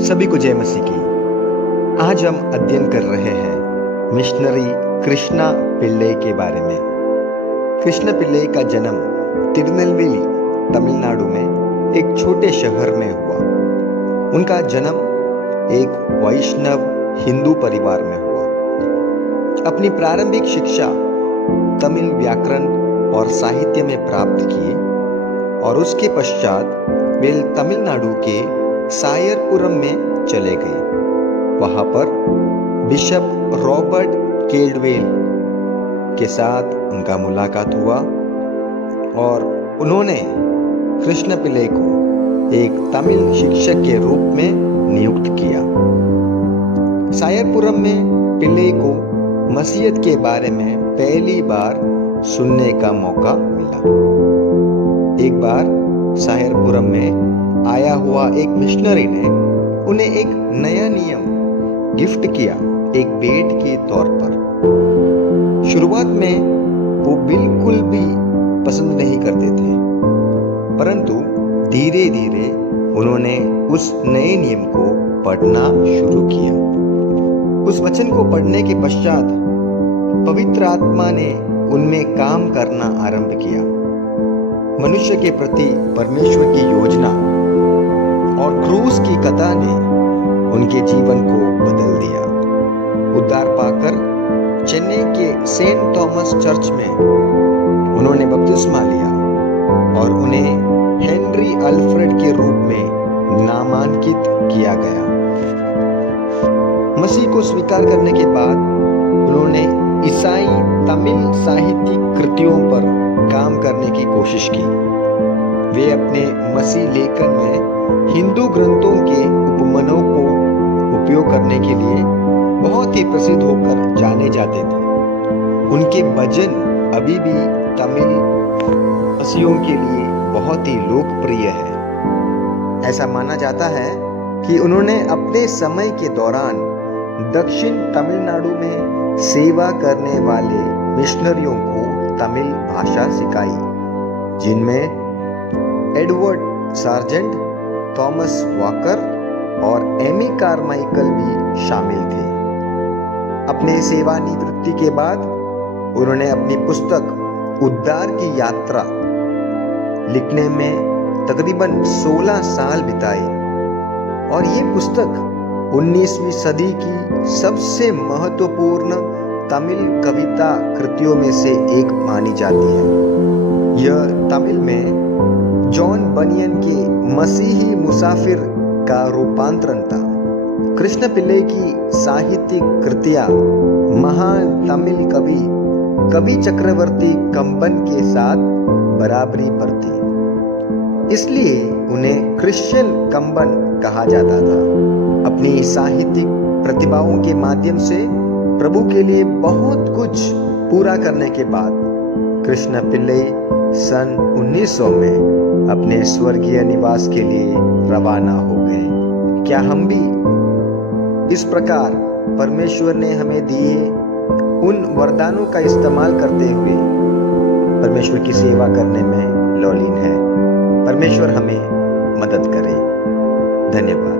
सभी को जय मसीह की। आज हम अध्ययन कर रहे हैं मिशनरी कृष्णा पिल्लई के बारे में। कृष्णा पिल्लई का जन्म तिरुनेलवेली तमिलनाडु में एक छोटे शहर में हुआ। उनका जन्म एक वैष्णव हिंदू परिवार में हुआ। अपनी प्रारंभिक शिक्षा तमिल व्याकरण और साहित्य में प्राप्त किए और उसके पश्चात वे तमिलनाडु के सायरपुरम में चले गए। वहां पर बिशप रॉबर्ट केल्डवेल के साथ उनका मुलाकात हुआ और उन्होंने कृष्णा पिल्लई को एक तमिल शिक्षक के रूप में नियुक्त किया। सायरपुरम में पिल्लई को मसीहत के बारे में पहली बार सुनने का मौका मिला। एक बार सायरपुरम में आया हुआ एक मिशनरी ने उन्हें एक नया नियम गिफ्ट किया, एक भेंट के तौर पर। शुरुआत में वो बिल्कुल भी पसंद नहीं करते थे, परंतु धीरे धीरे उन्होंने उस नए नियम को पढ़ना शुरू किया। उस वचन को पढ़ने के पश्चात पवित्र आत्मा ने उनमें काम करना आरंभ किया। मनुष्य के प्रति परमेश्वर की योजना और क्रूस की कथा ने उनके जीवन को बदल दिया। उद्धार पाकर चेन्नई के सेंट थॉमस चर्च में उन्होंने बपतिस्मा लिया और उन्हें हेनरी अल्फ्रेड के रूप में नामांकित किया गया। मसीह को स्वीकार करने के बाद उन्होंने ईसाई तमिल साहित्यिक कृतियों पर काम करने की कोशिश की। वे अपने मसीह लेखन में हिंदू ग्रंथों के उपमानों को उपयोग करने के लिए बहुत ही प्रसिद्ध होकर जाने जाते थे। उनके भजन अभी भी तमिल मसीहियों के लिए बहुत ही लोकप्रिय है। ऐसा माना जाता है कि उन्होंने अपने समय के दौरान दक्षिण तमिलनाडु में सेवा करने वाले मिशनरियों को तमिल भाषा सिखाई, जिनमें एडवर्ड सार्जेंट, थॉमस वॉकर और एमी कारमाइकल भी शामिल थे। अपने सेवानिवृत्ति के बाद उन्होंने अपनी पुस्तक उद्धार की यात्रा लिखने में तकरीबन 16 साल बिताए और ये पुस्तक 19वीं सदी की सबसे महत्वपूर्ण तमिल कविता कृतियों में से एक मानी जाती है। यह तमिल में जॉन बनियन के मसीही मुसाफिर का रूपांतरण था। कृष्णा पिल्लई की साहित्यिक कृतियां महान तमिल कवि चक्रवर्ती कंबन के साथ बराबरी पर थी, इसलिए उन्हें क्रिश्चियन कंबन कहा जाता था। अपनी साहित्यिक प्रतिभाओं के माध्यम से प्रभु के लिए बहुत कुछ पूरा करने के बाद कृष्णा पिल्लई सन 1900 में अपने स्वर्गीय निवास के लिए रवाना हो गए। क्या हम भी इस प्रकार परमेश्वर ने हमें दिए उन वरदानों का इस्तेमाल करते हुए परमेश्वर की सेवा करने में लौलीन है? परमेश्वर हमें मदद करे। धन्यवाद।